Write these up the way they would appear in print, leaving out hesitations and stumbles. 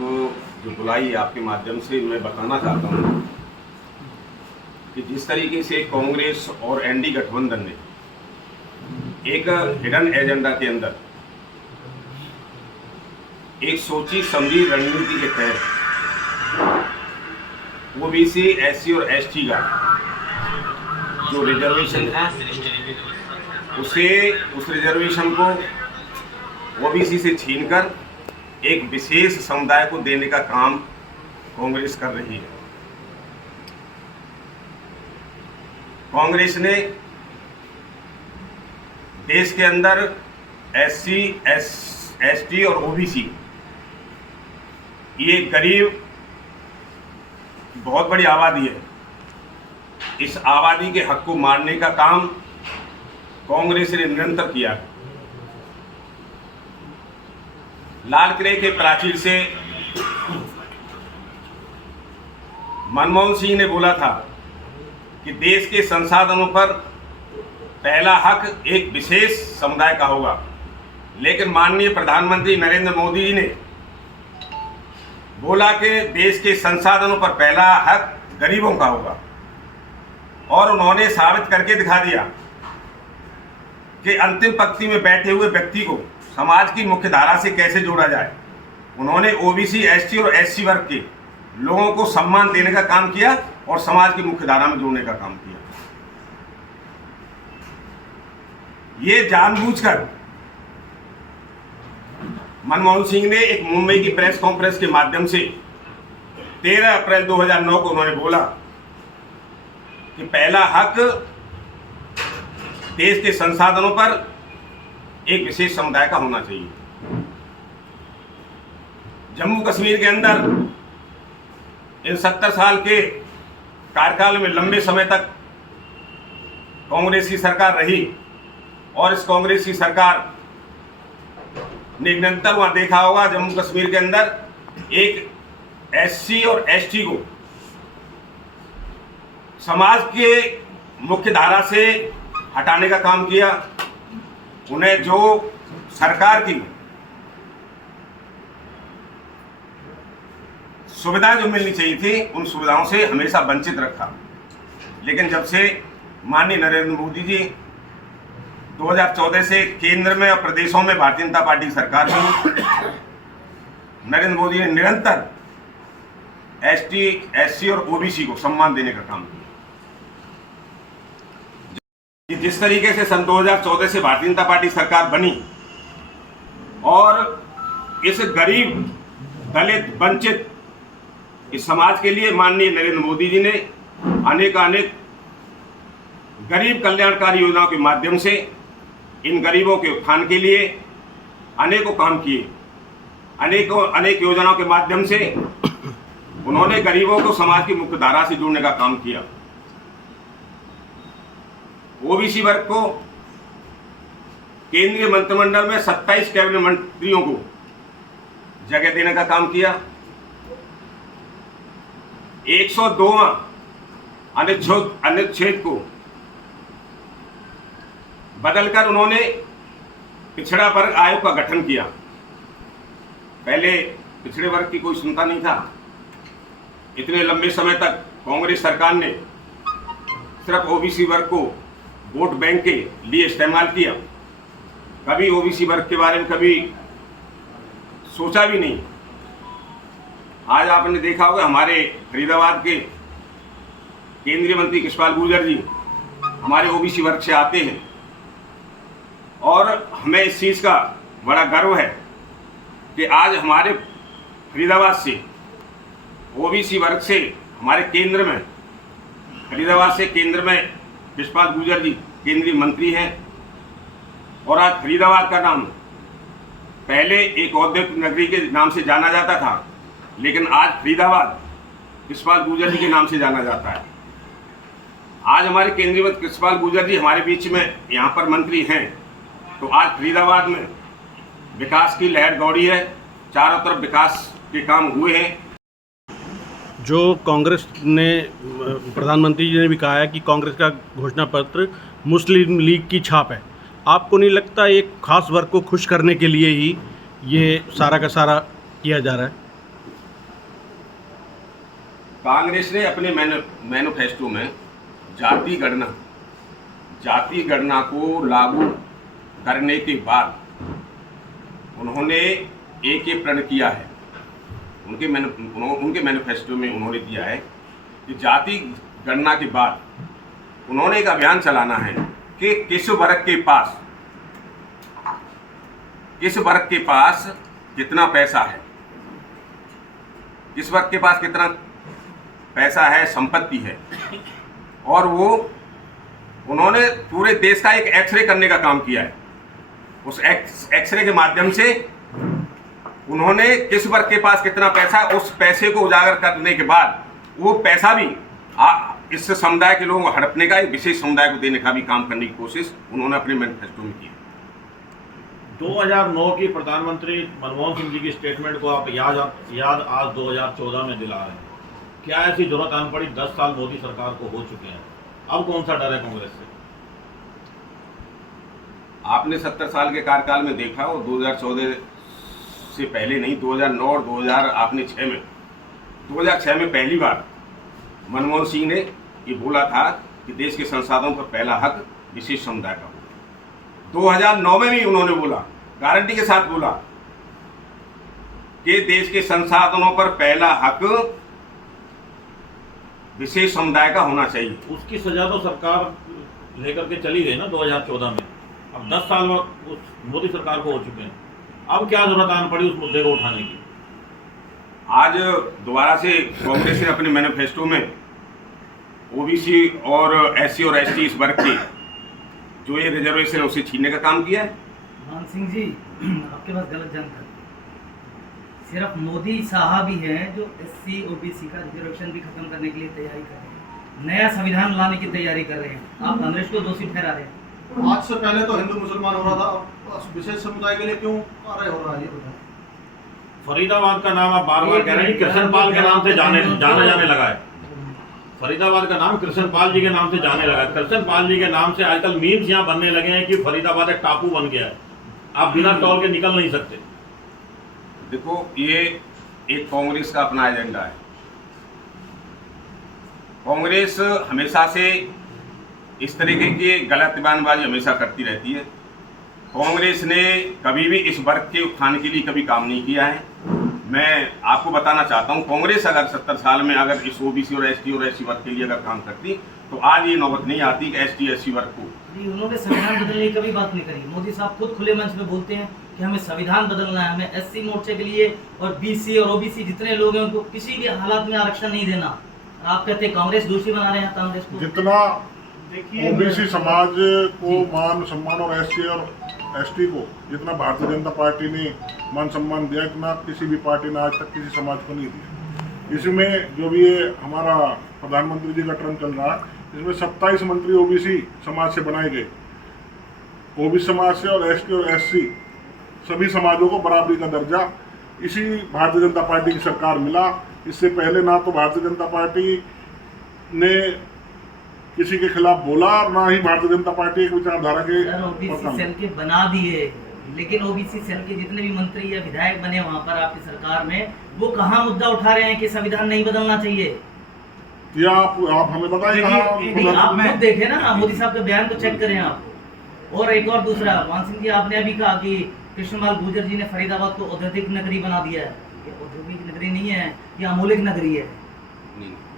जो बुलाई आपके माध्यम से मैं बताना चाहता हूँ कि जिस तरीके से कांग्रेस और एनडी गठबंधन ने एक हिडन एजेंडा के अंदर एक सोची समझी रणनीति के तहत ओबीसी, एससी और एसटी का जो रिजर्वेशन है उस रिजर्वेशन को ओबीसी से छीनकर एक विशेष समुदाय को देने का काम कांग्रेस कर रही है। कांग्रेस ने देश के अंदर एससी, एसटी और ओबीसी ये गरीब बहुत बड़ी आबादी है। इस आबादी के हक को मारने का काम कांग्रेस ने निरंतर किया। लाल किले के प्राचीर से मनमोहन सिंह ने बोला था कि देश के संसाधनों पर पहला हक एक विशेष समुदाय का होगा, लेकिन माननीय प्रधानमंत्री नरेंद्र मोदी जी ने बोला कि देश के संसाधनों पर पहला हक गरीबों का होगा। और उन्होंने साबित करके दिखा दिया कि अंतिम पंक्ति में बैठे हुए व्यक्ति को समाज की मुख्य धारा से कैसे जोड़ा जाए। उन्होंने ओबीसी, एसटी और एससी वर्ग के लोगों को सम्मान देने का काम किया और समाज की मुख्य धारा में जोड़ने का काम किया। ये जानबूझकर मनमोहन सिंह ने एक मुंबई की प्रेस कॉन्फ्रेंस के माध्यम से 13 अप्रैल 2009 को उन्होंने बोला कि पहला हक देश के संसाधनों पर एक विशेष समुदाय का होना चाहिए। जम्मू कश्मीर के अंदर इन 70 साल के कार्यकाल में लंबे समय तक कांग्रेस की सरकार रही और इस कांग्रेस की सरकार ने निरंतर वहां देखा होगा जम्मू कश्मीर के अंदर एक एससी और एसटी को समाज के मुख्य धारा से हटाने का काम किया। उन्हें जो सरकार की सुविधाएं जो मिलनी चाहिए थी उन सुविधाओं से हमेशा वंचित रखा। लेकिन जब से माननीय नरेंद्र मोदी जी 2014 से केंद्र में और प्रदेशों में भारतीय जनता पार्टी की सरकार में नरेंद्र मोदी ने निरंतर एसटी, एससी और ओबीसी को सम्मान देने का काम किया। जिस तरीके से सन 2014 से भारतीय जनता पार्टी सरकार बनी और इस गरीब, दलित, वंचित इस समाज के लिए माननीय नरेंद्र मोदी जी ने अनेक गरीब कल्याणकारी योजनाओं के माध्यम से इन गरीबों के उत्थान के लिए अनेकों काम किए। अनेक योजनाओं के माध्यम से उन्होंने गरीबों को समाज की मुख्य धारा से जोड़ने का काम किया। ओबीसी वर्ग को केंद्रीय मंत्रिमंडल में 27 कैबिनेट मंत्रियों को जगह देने का काम किया। 102वां अनुच्छेद को बदलकर उन्होंने पिछड़ा वर्ग आयोग का गठन किया। पहले पिछड़े वर्ग की कोई सुनता नहीं था। इतने लंबे समय तक कांग्रेस सरकार ने सिर्फ ओबीसी वर्ग को वोट बैंक के लिए इस्तेमाल किया। कभी ओबीसी वर्ग के बारे में कभी सोचा भी नहीं। आज आपने देखा होगा हमारे फरीदाबाद के केंद्रीय मंत्री कृष्णपाल गुर्जर जी हमारे ओबीसी वर्ग से आते हैं और हमें इस चीज़ का बड़ा गर्व है कि आज हमारे फरीदाबाद से ओबीसी वर्ग से हमारे केंद्र में फरीदाबाद से केंद्र में कृष्णपाल गुर्जर जी केंद्रीय मंत्री हैं। और आज फरीदाबाद का नाम पहले एक औद्योगिक नगरी के नाम से जाना जाता था, लेकिन आज फरीदाबाद कृष्णपाल गुर्जर जी के नाम से जाना जाता है। आज हमारे केंद्रीय मंत्री कृष्णपाल गुर्जर जी हमारे बीच में यहाँ पर मंत्री हैं, तो आज फरीदाबाद में विकास की लहर दौड़ी है। चारों तरफ विकास के काम हुए हैं। जो कांग्रेस ने प्रधानमंत्री जी ने भी कहा है कि कांग्रेस का घोषणा पत्र मुस्लिम लीग की छाप है, आपको नहीं लगता एक खास वर्ग को खुश करने के लिए ही ये सारा का सारा किया जा रहा है? कांग्रेस ने अपने मैनिफेस्टो में जाति गणना को लागू करने के बाद उन्होंने एक ये प्रण किया है, उनके मैनिफेस्टो में उन्होंने दिया है कि जाति गणना के बाद उन्होंने एक अभियान चलाना है कि किस वर्ग के पास कितना पैसा है, किस वर्ग के पास कितना पैसा है, संपत्ति है, और वो उन्होंने पूरे देश का एक एक्सरे करने का काम किया है। उस एक्सरे के माध्यम से उन्होंने किस वर्ग के पास कितना पैसा, उस पैसे को उजागर करने के बाद वो पैसा भी इस समुदाय के लोगों को हड़पने का, एक विशेष समुदाय को देने का भी काम करने की कोशिश उन्होंने अपने मैनिफेस्टो में की। 2009 की प्रधानमंत्री मनमोहन सिंह जी की स्टेटमेंट को आप याद आज 2014 में दिला रहे हैं। क्या ऐसी जरूरत आन पड़ी? 10 साल मोदी सरकार को हो चुके हैं, अब कौन सा डर है कांग्रेस से? आपने 70 साल के कार्यकाल में देखा, और 2014 से पहले नहीं, 2009 और 2006 में पहली बार मनमोहन सिंह ने ये बोला था कि देश के संसाधनों पर पहला हक विशेष समुदाय का हो। 2009 में भी उन्होंने बोला, गारंटी के साथ बोला कि देश के संसाधनों पर पहला हक विशेष समुदाय का होना चाहिए। उसकी सजा तो सरकार लेकर के चली गई ना 2014 में। अब 10 साल उस मोदी सरकार को हो चुके हैं, अब क्या जरूरत आन पड़ी उस मुद्दे को उठाने की? आज दोबारा से कांग्रेस ने अपने मैनिफेस्टो में ओबीसी और एससी और एसटी इस वर्ग के जो ये रिजर्वेशन है उसे छीनने का काम किया है। मान सिंह जी, आपके पास गलत जानकारी। सिर्फ मोदी साहब ही हैं जो एससी ओबीसी का रिजर्वेशन भी खत्म करने के लिए तैयारी कर रहे हैं, नया संविधान लाने की तैयारी कर रहे हैं। आप कांग्रेस को दोषी ठहरा रहे हैं। आज से पहले तो हिंदू मुसलमान हो रहा था, अब विशेष समुदाय के लिए क्यों कार्य हो रहा है ये बताएं। फरीदाबाद का नाम आप बार बार कह रहे हैं कि कृष्णपाल के नाम से जाना जाने लगा है। फरीदाबाद का नाम कृष्णपाल जी के नाम से जाने लगा है। कृष्णपाल जी के नाम से आजकल मीम्स यहाँ बनने लगे हैं कि फरीदाबाद एक टापू बन गया है, आप बिना टोल के निकल नहीं सकते। देखो, ये एक कांग्रेस का अपना एजेंडा है। कांग्रेस हमेशा से इस तरीके की गलत बयानबाजी हमेशा करती रहती है। कांग्रेस ने कभी भी इस वर्ग के उत्थान के लिए कभी काम नहीं किया है। मैं आपको बताना चाहता हूं, कांग्रेस अगर 70 साल में अगर इस ओबीसी और एसटी और एससी वर्ग के लिए अगर काम करती तो आज ये नौबत नहीं आती कि एसटी एससी वर्ग को। उन्होंने संविधान बदलने की कभी बात नहीं करी। मोदी साहब खुद खुले मंच में बोलते हैं कि हमें संविधान बदलना है, हमें एससी मोर्चे के लिए और बीसी और ओबीसी जितने लोग हैं उनको किसी भी हालात में आरक्षण नहीं देना। और आप कहते हैं कांग्रेस दोषी बना रहे हैं कांग्रेस को। जितना ओबीसी समाज को मान सम्मान और एससी और एसटी को जितना भारतीय जनता पार्टी ने मान सम्मान दिया, इतना किसी भी पार्टी ने आज तक किसी समाज को नहीं दिया। इसमें जो भी ये हमारा प्रधानमंत्री जी का टर्म चल रहा है, इसमें 27 मंत्री ओबीसी समाज से बनाए गए। ओबीसी समाज से और एसटी और एससी सभी समाजों को बराबरी का दर्जा इसी भारतीय जनता पार्टी की सरकार मिला। इससे पहले ना तो भारतीय जनता पार्टी ने किसी के खिलाफ बोला और ना ही भारतीय जनता पार्टी एक विचारधारा के ओबीसी सेल के बना दिए, लेकिन ओबीसी सेल के जितने भी मंत्री या विधायक बने वहां पर आपकी सरकार में, वो कहाँ मुद्दा उठा रहे हैं कि संविधान नहीं बदलना चाहिए? या आप हमें बताइए कहाँ। आप खुद देखें ना, मोदी साहब के बयान को चेक करें आप। और एक और दूसरा, मान सिंह जी, आपने अभी कहा कि कृष्णपाल गुर्जर जी ने फरीदाबाद को औद्योगिक नगरी बना दिया है। ये औद्योगिक नगरी नहीं है, ये अमौलिक नगरी है।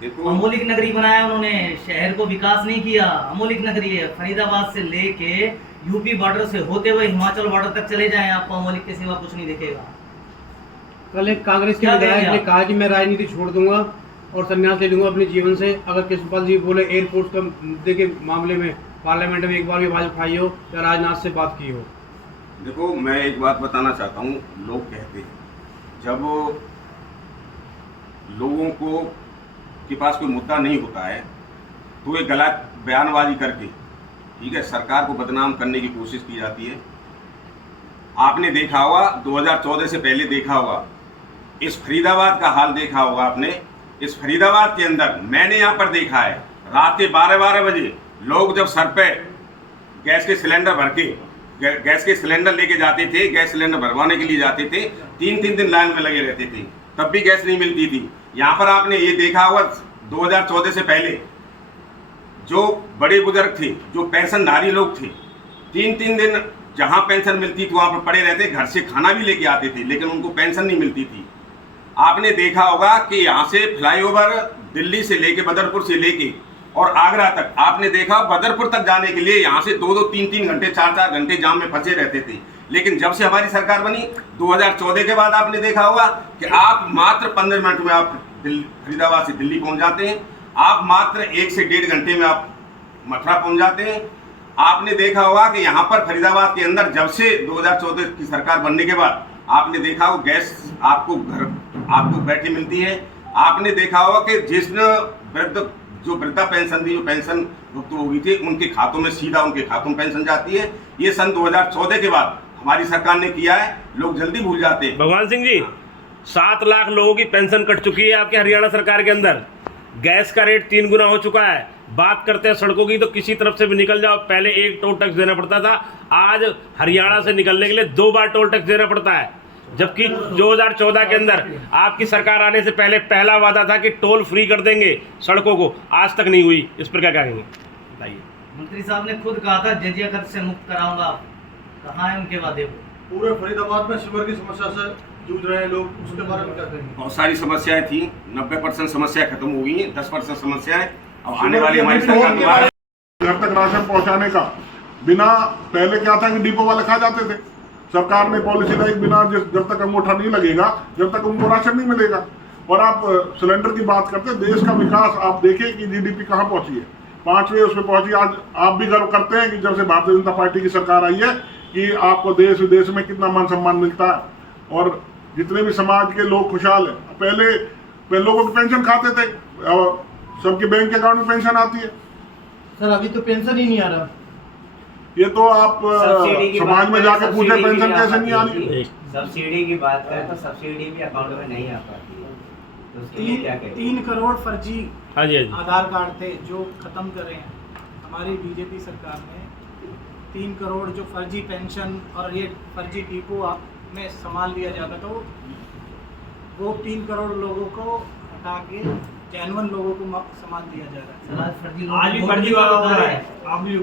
देखो, अमौलिक नगरी बनाया उन्होंने, शहर को विकास नहीं किया। अमौलिक नगरी है। फरीदाबाद से लेके यूपी बॉर्डर से होते हुए हिमाचल बॉर्डर तक चले जाएं, आपको अमौलिक के सिवा कुछ नहीं दिखेगा। कल एक कांग्रेस के विधायक ने कहा कि मैं राजनीति छोड़ दूंगा और संन्यास ले लूंगा अपने जीवन से। अगर कृष्णपाल जी बोले एयरपोर्ट का मुद्दे के मामले में पार्लियामेंट में एक बार भी आवाज उठाई हो या राजनाथ से बात की हो। देखो, मैं एक बात बताना चाहता हूँ। लोग कहते हैं जब लोगों को के पास कोई मुद्दा नहीं होता है तो ये गलत बयानबाजी करके, ठीक है, सरकार को बदनाम करने की कोशिश की जाती है। आपने देखा होगा 2014 से पहले देखा होगा, इस फरीदाबाद का हाल देखा होगा आपने। इस फरीदाबाद के अंदर मैंने यहाँ पर देखा है, रात के 12-12 बजे लोग जब सर पे गैस के सिलेंडर भर के गैस के सिलेंडर लेके जाते थे, गैस सिलेंडर भरवाने के लिए जाते थे, 3-3 दिन लाइन में लगे रहते थे। तब भी गैस नहीं मिलती थी। यहाँ पर आपने ये देखा होगा 2014 से पहले जो बड़े बुजुर्ग थे, जो पेंशनधारी लोग थे, 3-3 दिन जहाँ पेंशन मिलती थी वहाँ पर पड़े रहते, घर से खाना भी लेके आते थे, लेकिन उनको पेंशन नहीं मिलती थी। आपने देखा होगा कि यहाँ से फ्लाईओवर दिल्ली से लेके बदरपुर से लेके और आगरा तक, आपने देखा बदरपुर तक जाने के लिए यहाँ से 2-2, 3-3 घंटे, 4-4 घंटे जाम में फंसे रहते थे। लेकिन जब से हमारी सरकार बनी 2014 के बाद आपने देखा होगा कि आप मात्र 15 मिनट में आप फरीदाबाद से दिल्ली पहुँच जाते हैं, आप मात्र 1 से 1.5 घंटे में आप मथुरा पहुँच जाते हैं। आपने देखा होगा कि यहाँ पर फरीदाबाद के अंदर जब से 2014 की सरकार बनने के बाद आपने देखा हो गैस आपको आपको बैठे मिलती है। आपने देखा होगा कि जिस वृद्धा पेंशन थी, जो पेंशन भुगत हो गई थी, उनके खातों में सीधा उनके खातों में पेंशन जाती है। ये सन 2014 के बाद हमारी सरकार ने किया है, लोग जल्दी भूल जाते हैं। भगवान सिंह जी, 7 लाख लोगों की पेंशन कट चुकी है आपके हरियाणा सरकार के अंदर। गैस का रेट 3 गुना हो चुका है। बात करते हैं सड़कों की, तो किसी तरफ से भी निकल जाओ, पहले 1 टोल टैक्स देना पड़ता था, आज हरियाणा से निकलने के लिए 2 बार टोल टैक्स देना पड़ता है। जबकि 2014 के अंदर आपकी सरकार आने से पहले पहला वादा था कि टोल फ्री कर देंगे सड़कों को, आज तक नहीं हुई। इस पर क्या कहेंगे, बताइए। मंत्री साहब ने खुद कहा था जजिया कर से मुक्त कराऊंगा, कहाँ है उनके वादे? पूरे फरीदाबाद में शुगर की समस्या से जूझ रहे हैं लोग, उसके बारे में क्या कहेंगे? बहुत सारी समस्याएं थी, 90% समस्या खत्म हो गई हैं, 10% समस्याएं अब आने वाली हमारी सरकार द्वारा। घर तक राशन पहुंचाने का बिना, पहले क्या था कि डिपो वाले खा जाते थे। सरकार ने पॉलिसी लाई, बिना जब तक अंगूठा नहीं लगेगा जब तक उनको राशन नहीं मिलेगा। और आप सिलेंडर की बात करते हैं, देश का विकास आप देखिए कि जीडीपी कहाँ पहुंची है, 5वें उसमें पहुंची। आज आप भी गर्व करते हैं कि जब से भारतीय जनता पार्टी की सरकार आई है कि आपको देश विदेश में कितना मान सम्मान मिलता है और जितने भी समाज के लोग खुशहाल हैं। पहले लोगों की पेंशन खाते थे, सबके बैंक अकाउंट में पेंशन आती है। सर अभी तो पेंशन ही नहीं आ रहा। ये तो आप समाज में जाके पूछे पेंशन कैसे नहीं आ रही। सब्सिडी की बात करें तो सब्सिडी भी अकाउंट में नहीं आ पाती है, तो उसके लिए क्या कहें? 3 करोड़ फर्जी हाँ जी, हाँ जी। आधार कार्ड थे जो खत्म करे हैं हमारी बीजेपी सरकार ने। 3 करोड़ जो फर्जी पेंशन और ये फर्जी डिपो में संभाल लिया जाता, तो वो 3 करोड़ लोगों को हटा के जेन्युइन लोगों को संभाल दिया जा रहा है। आज भी फर्जी वाला हो रहा है। आप भी